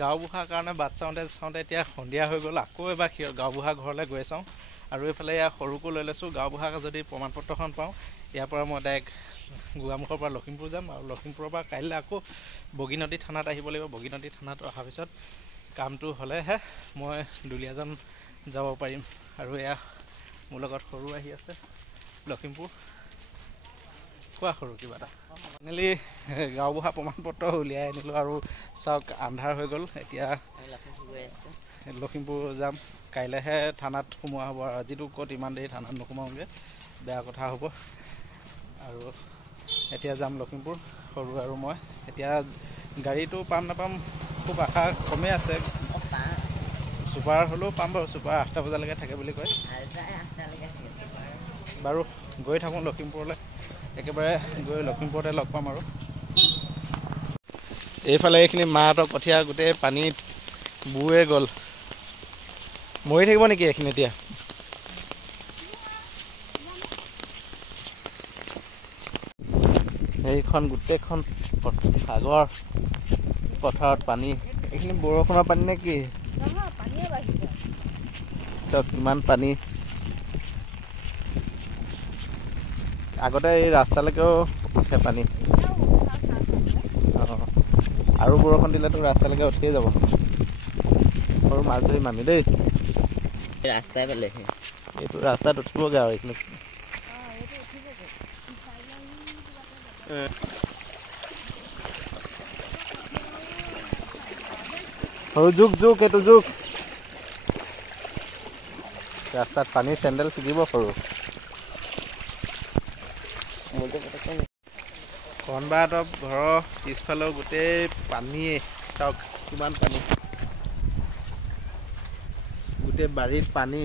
গাঁওবুঢ়াৰ কাৰণে বাট চাওঁতে এতিয়া সন্ধিয়া হৈ গ'ল। আকৌ এবাৰ গাঁওবুঢ়া ঘৰলৈ গৈ চাওঁ। আৰু এইফালে ইয়াৰ সৰুকো লৈ লৈছোঁ। গাঁওবুঢ়াক যদি প্ৰমাণ পত্ৰখন পাওঁ, ইয়াৰ পৰা মই ডাইৰেক্ট গোগামুখৰ পৰা লখিমপুৰ যাম। আৰু লখিমপুৰৰ পৰা কাইলৈ আকৌ বগীনদী থানাত আহিব লাগিব। বগীনদী থানাত অহাৰ পিছত কামটো হ'লেহে মই দুলীয়াজান যাব পাৰিম। আৰু এয়া মোৰ লগত সৰু আহি আছে লখিমপুৰ। কোৱা সৰু কিবা এটা। ফাইনেলি গাঁওবুঢ়া প্ৰমাণ পত্ৰ উলিয়াই আনিলোঁ। আৰু চাওক আন্ধাৰ হৈ গ'ল। এতিয়া লখিমপুৰ যাম। কাইলৈহে থানাত সোমোৱা হ'ব। আৰু আজিতো ক'ত ইমান দেৰি থানাত নোসোমাওঁগৈ, বেয়া কথা হ'ব। আৰু এতিয়া যাম লখিমপুৰ, সৰু আৰু মই। এতিয়া গাড়ীটো পাম নাপাম খুব আশা কমেই আছে। ছুপাৰ হ'লেও পাম বাৰু। ছুপাৰ 8টা বজালৈকে থাকে বুলি কয়। বাৰু গৈ থাকোঁ লখিমপুৰলৈ। একেবাৰে গৈ লখিমপুৰতে লগ পাম। আৰু এইফালে এইখিনি মাহঁতৰ কঠীয়া গোটেই পানীত বুৰে গ'ল। মৰি থাকিব নেকি এইখিনি এতিয়া? সেইখন গোটেইখন সাগৰ পথাৰত পানী। এইখিনি বৰষুণৰ পানী নে কি? চাওক কিমান পানী। আগতে এই ৰাস্তালৈকেও উঠে পানী। অঁ, আৰু বৰষুণ দিলেতো ৰাস্তালৈকে উঠিয়ে যাব। সৰু মাছ ধৰিম আমি দেই। ৰাস্তাই পালে এইটো ৰাস্তাত উঠিবগৈ আৰু এইখিনি। সৰু জোক এইটো জোক। ৰাস্তাত পানী, চেণ্ডেল ছিগিব সৰু। কণবাহঁতৰ ঘৰৰ পিছফালেও গোটেই পানীয়ে। চাওক কিমান পানী, গোটেই বাৰীত পানী।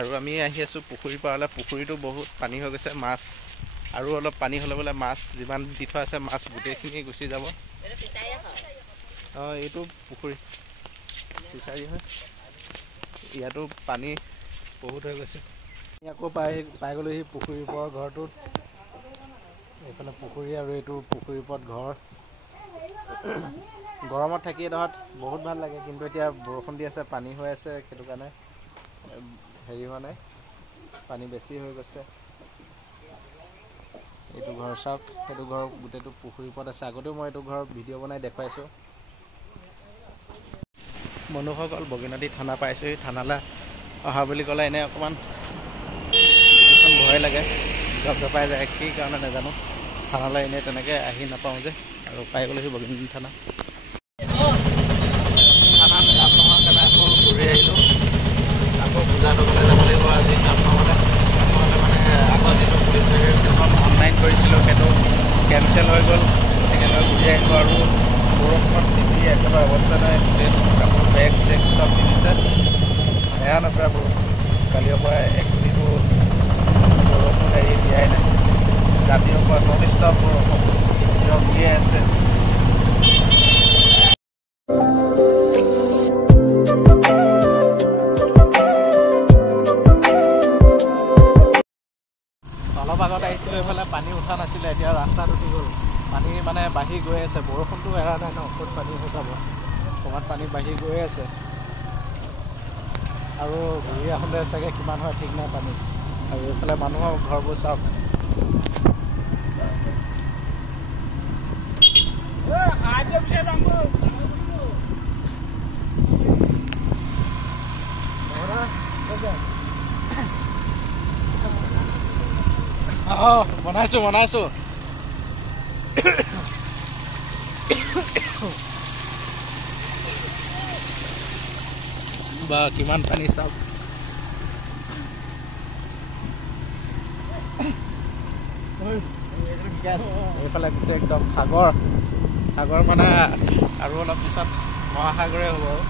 আৰু আমি আহি আছোঁ পুখুৰীৰ পাৰলৈ। পুখুৰীটো বহুত পানী হৈ গৈছে। মাছ আৰু অলপ পানী হ'লে বোলে মাছ যিমান দি থোৱা আছে মাছ গোটেইখিনি গুচি যাব। অঁ, এইটো পুখুৰী ফিচাৰী হয়। ইয়াতো পানী বহুত হৈ গৈছে। আকৌ পাই গ'লোহি পুখুৰীৰ ওপৰৰ ঘৰটোত। এইফালে পুখুৰী আৰু এইটো পুখুৰীৰ ওপৰত ঘৰ। গৰমত থাকি ধৰক বহুত ভাল লাগে। কিন্তু এতিয়া বৰষুণ দি আছে, পানী হৈ আছে, সেইটো কাৰণে হেৰি হোৱা নাই, পানী বেছি হৈ গৈছে। এইটো ঘৰ চাওক, সেইটো ঘৰ গোটেইটো পুখুৰীৰ ওপৰত আছে। আগতেও মই এইটো ঘৰ ভিডিঅ' বনাই দেখুৱাইছোঁ। বন্ধুসকল, বগীনদী থানা পাইছোঁহি। থানালৈ অহা বুলি ক'লে এনেই অকণমান ভয় লাগে, জপজপাই যায়। কি কাৰণে নাজানো, থানালৈ এনেই তেনেকৈ আহি নাপাওঁ যে। আৰু পাই গ'লোহি বগীনদী থানা। থানাত কাম নোহোৱাৰ কাৰণে আকৌ ঘূৰি আহিলোঁ। আকৌ পূজা কৰিবলৈ যাব লাগিব আজি। কাম নহ'লে মানে আকৌ যিটো পুলিচ ভেৰিফিকেশ্যন অনলাইন কৰিছিলোঁ সেইটো কেঞ্চেল হৈ গ'ল। গতিকে লৈ ঘূৰি আহিলোঁ। আৰু বৰষুণত তিতি একেবাৰে অৱস্থা নাই। ড্ৰেছ কাপোৰ বেগ চেগ চব তিতিছে। নেৰা নেপেৰা বৰষুণ। কালিৰ পৰা একদিনো বৰষুণ এৰি দিয়াই নাই। ৰাতিৰ পৰা নন ষ্টপ বৰষুণ দিয়ে আছে। অলপ আগত আহিছিলোঁ, এইফালে পানী উঠা নাছিলে, এতিয়া ৰাস্তাত উঠি গ'ল। পানী মানে বাঢ়ি গৈ আছে। বৰষুণটো এৰা নাই ন, ক'ত পানী শুকাব। ক'ৰবাত পানী বাঢ়ি গৈ আছে। আৰু ঘূৰি আহোঁতে চাগে কিমান হয় ঠিক নাই পানী। আৰু এইফালে মানুহৰ ঘৰবোৰ চাওক। বনাইছোঁ। বা কিমান পানী চাওক। এইফালে গোটেই একদম সাগৰ মানে আৰু অলপ পিছত মহাসাগৰে হ'ব। আৰু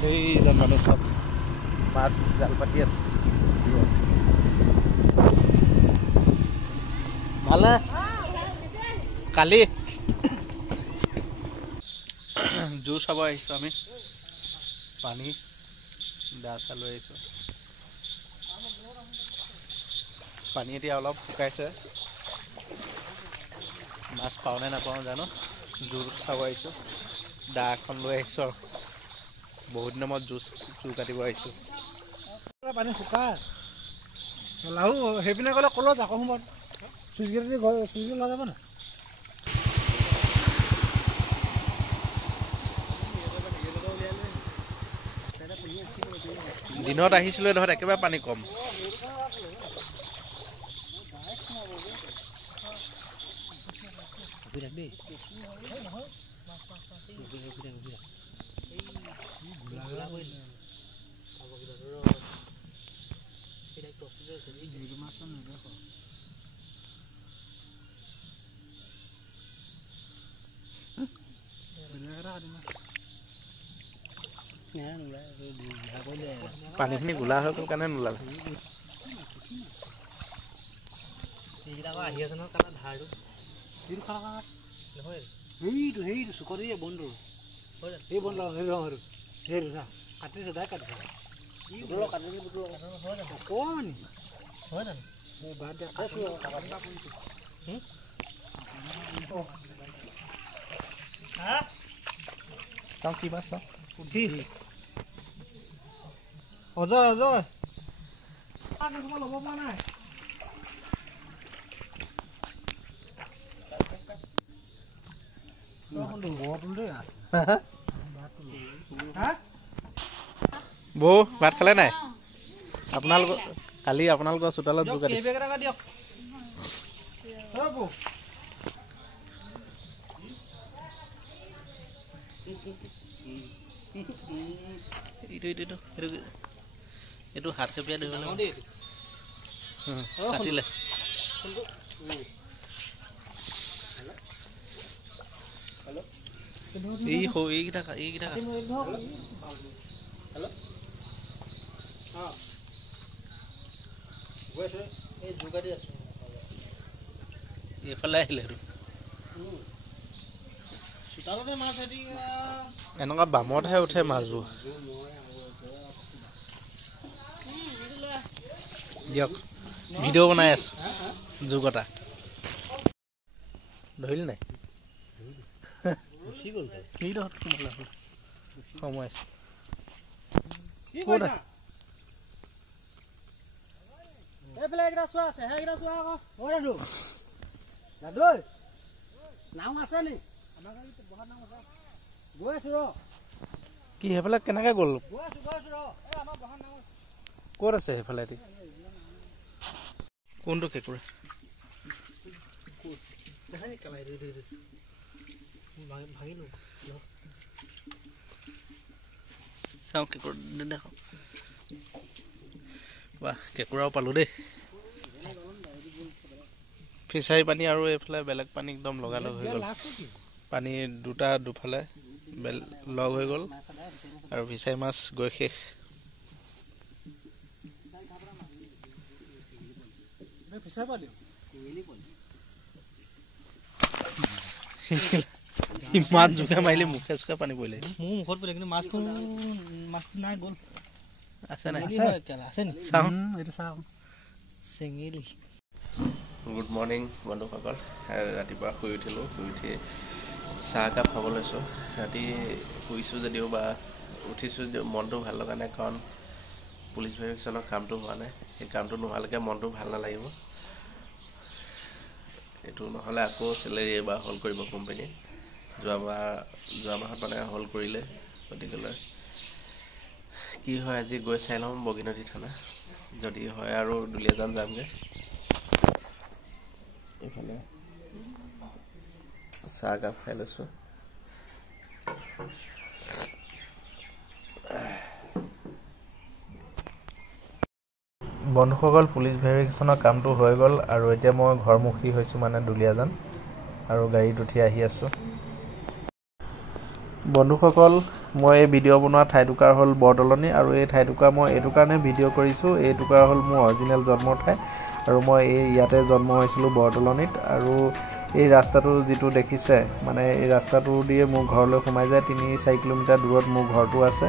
সেইজন মানুহ চব মাছ জাল পাতি আছে। ভালে কালি জোৰ চাব আহিছোঁ আমি। পানী দা চা লৈ আহিছোঁ। পানী এতিয়া অলপ শুকাইছে মাছ পাওঁ নে নাপাওঁ জানো জোৰ চাব আহিছোঁ দা এখন লৈ আহিছোঁ আৰু বহুত দিনৰ মূৰত জোৰ কাটিব আহিছোঁ পানী শুকাই লাহু সেইপিনে গ'লে ক'লৈ আকৌ সময়ত চুইচগেট লৈ যাব না দিনত আহিছিলোঁ ধৰক একেবাৰে পানী কম পানীখিনি গোলা হৈ গ'ল কাৰণে নোলালে আহি আছে নহয় কালা ধাৰটো সেইটো খালা নহয় সেইটো চুকৰি বন্ধু এই বন্ধ সেইটো না কাটিছে দাই কাটিছে অকমানি হয় জানো বাদ দিয়া চাওঁ কি মাছ চাওঁ কি অজয় অজয় ল'ব পৰা নাই বৌ ভাত খালে নাই আপোনালোকৰ কালি আপোনালোকৰ চোতালত জোৰ কাটিছে এইটো হাত কেপিয়াই ধৰিব কাটিলে এইকেইটা এইফালে আহিলে এনেকুৱা বামতহে উঠে মাছবোৰ দিয়ক ভিডিঅ' বনাই আছো যোগতা ধৰিলি নাই সময় আছে কি সেইফালে কেনেকে গ'ল ক'ত আছে সেইফালে কোনটো কেঁকুৰা চাওঁ কেঁকুৰা দেখো বাহ কেঁকুৰাও পালোঁ দেই ফিচাৰী পানী আৰু এইফালে বেলেগ পানী একদম লগালগ হৈ গ'ল পানী দুটা দুফালে লগ হৈ গ'ল আৰু ফিচাৰী মাছ গৈ শেষ ইমান জোকে মাৰিলে মুখে চুকে পানী পৰিলে মোৰ মুখত পৰিলে কিন্তু মাছটো নাই গ'ল আছে নাই চাওঁ এইটো চাওঁ চেঙেলি গুড মৰ্ণিং বন্ধুসকল ৰাতিপুৱা শুই উঠিলোঁ শুই উঠি চাহ একাপ খাব লৈছোঁ ৰাতি শুইছোঁ যদিও বা উঠিছোঁ যদিও মনটো ভাল লগা নাই কাৰণ পুলিচ ভেৰিফিকেশ্যনৰ কামটো হোৱা নাই সেই কামটো নোহোৱালৈকে মনটো ভাল নালাগিব এইটো নহ'লে আকৌ চেলেৰি এবাৰ হল কৰিব কোম্পানীয়ে যোৱা মাহত মানে হল কৰিলে গতিকেলৈ কি হয় আজি গৈ চাই ল'ম বগীনদী থানা যদি হয় আৰু দুলীয়াজান যামগৈ এইফালে চাহ একাপ খাই লৈছোঁ বন্ধুসকল পুলিচ ভেৰিফিকেশ্যনৰ কামটো হৈ গ'ল আৰু এতিয়া মই ঘৰমুখী হৈছোঁ মানে দুলীয়াজান আৰু গাড়ীত উঠি আহি আছোঁ বন্ধুসকল মই এই ভিডিঅ' বনোৱা ঠাইটুকুৰা হ'ল বৰদলনি আৰু এই ঠাইটুকুৰা মই এইটো কাৰণে ভিডিঅ' কৰিছোঁ এই টুকুৰা হ'ল মোৰ অৰিজিনেল জন্মৰ ঠাই আৰু মই ইয়াতে জন্ম হৈছিলোঁ বৰদলনিত আৰু এই ৰাস্তাটো যিটো দেখিছে মানে এই ৰাস্তাটো দিয়ে মোৰ ঘৰলৈ সোমাই যায় 3-4 কিলোমিটাৰ দূৰত মোৰ ঘৰটো আছে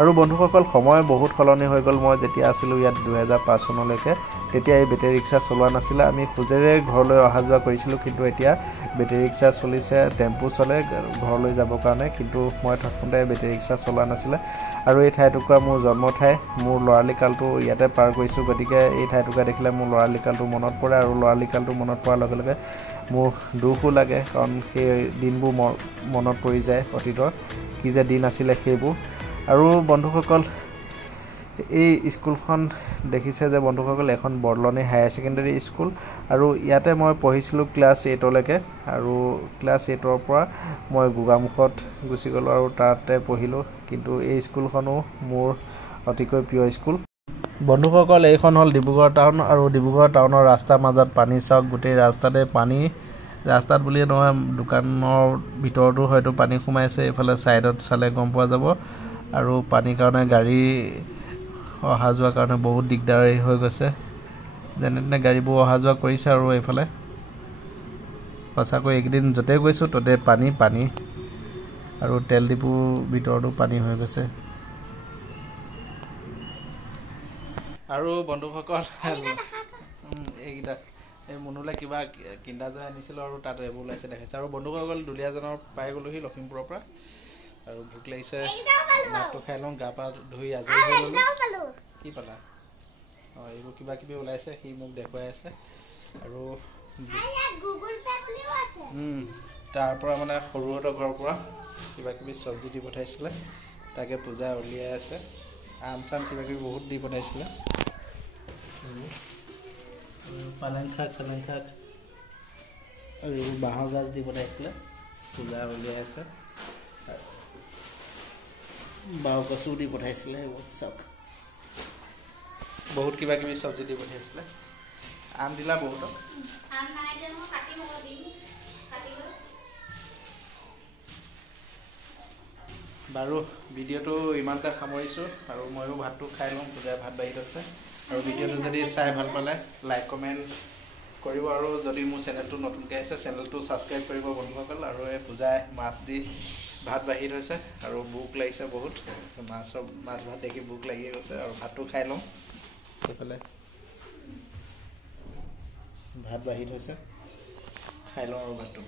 আৰু বন্ধুসকল সময় বহুত সলনি হৈ গ'ল। মই যেতিয়া আছিলোঁ ইয়াত 2005 চনলৈকে তেতিয়া এই বেটেৰী ৰিক্সা চলোৱা নাছিলে। আমি খোজেৰে ঘৰলৈ অহা যোৱা কৰিছিলোঁ, কিন্তু এতিয়া বেটেৰী ৰিক্সা চলিছে, টেম্পু চলে ঘৰলৈ যাবৰ কাৰণে, কিন্তু মই থাকোঁতে বেটেৰী ৰিক্সা চলোৱা নাছিলে। আৰু এই ঠাইটুকুৰা মোৰ জন্ম ঠাই, মোৰ ল'ৰালি কালটো ইয়াতে পাৰ কৰিছোঁ, গতিকে এই ঠাইটুকুৰা দেখিলে মোৰ ল'ৰালি কালটো মনত পৰে। আৰু ল'ৰালি কালটো মনত পৰাৰ লগে লগে মোৰ দুখো লাগে, কাৰণ সেই দিনবোৰ মনত পৰি যায় অতীতৰ, কি যে দিন আছিলে সেইবোৰ। আৰু বন্ধুসকল এই স্কুলখন দেখিছে যে বন্ধুসকল এখন বৰলনি হায়াৰ ছেকেণ্ডেৰী স্কুল, আৰু ইয়াতে মই পঢ়িছিলোঁ ক্লাছ 8লৈকে। আৰু ক্লাছ 8ৰ পৰা মই গোগামুখত গুচি গ'লোঁ আৰু তাতে পঢ়িলোঁ, কিন্তু এই স্কুলখনো মোৰ অতিকৈ প্ৰিয় স্কুল। বন্ধুসকল এইখন হ'ল ডিব্ৰুগড় টাউন, আৰু ডিব্ৰুগড় টাউনৰ ৰাস্তাৰ মাজত পানী চাওক, গোটেই ৰাস্তাতে পানী, ৰাস্তাত বুলিয়ে নহয় দোকানৰ ভিতৰতো হয়তো পানী সোমাইছে, এইফালে ছাইডত চালে গম পোৱা যাব। আৰু পানীৰ কাৰণে গাড়ী অহা যোৱাৰ কাৰণে বহুত দিগদাৰী হৈ গৈছে, যেনে তেনে গাড়ীবোৰ অহা যোৱা কৰিছে। আৰু এইফালে সঁচাকৈ এইকেইদিন য'তে গৈছোঁ ত'তে পানী পানী, আৰু তেল ডিপুৰ ভিতৰতো পানী হৈ গৈছে। আৰু বন্ধুসকল এইকেইটা এই মনুলৈ কিবা কিণ্ডাৰ জয় আনিছিলোঁ, আৰু তাত এইবোৰ ওলাইছে দেখাইছে। আৰু বন্ধুসকল দুলীয়াজানৰ পাই গ'লোহি লখিমপুৰৰ পৰা, আৰু ভোক লাগিছে, ভাতটো খাই লওঁ, গা পা ধুই আজৰি হৈ ল'লোঁ। কি পালা? অঁ এইবোৰ কিবা কিবি ওলাইছে, সি মোক দেখুৱাই আছে। আৰু তাৰ পৰা মানে সৰুহঁতৰ ঘৰৰ পৰা কিবা কিবি চব্জি দি পঠাইছিলে, তাকে পূজা উলিয়াই আছে। আম চাম কিবা কিবি বহুত দি পঠাইছিলে, পালেং শাক চালেং শাক আৰু বাঁহৰ গাজ দি পঠাইছিলে, পূজা উলিয়াই আছে। বাও কচু দি পঠাইছিলে, এইবোৰ চাওক বহুত কিবা কিবি চব্জি দি পঠাইছিলে। আম দিলা বহুতক? বাৰু ভিডিঅ'টো ইমানতে সামৰিছোঁ, আৰু ময়ো ভাতটো খাই লওঁ, পূজাই ভাত বাঢ়ি থৈছে। আৰু ভিডিঅ'টো যদি চাই ভাল পালে লাইক কমেণ্ট কৰিব, আৰু যদি মোৰ চেনেলটো নতুনকৈ আহিছে চেনেলটো ছাবস্ক্ৰাইব কৰিব বন্ধুসকল। আৰু এই পূজাই মাছ দি ভাত বাঢ়ি থৈছে, আৰু ভোক লাগিছে বহুত, মাছ ভাত দেখি ভোক লাগি গৈছে। আৰু ভাতটো খাই লওঁ, সেইফালে ভাত বাঢ়ি থৈছে, খাই লওঁ আৰু ভাতটো।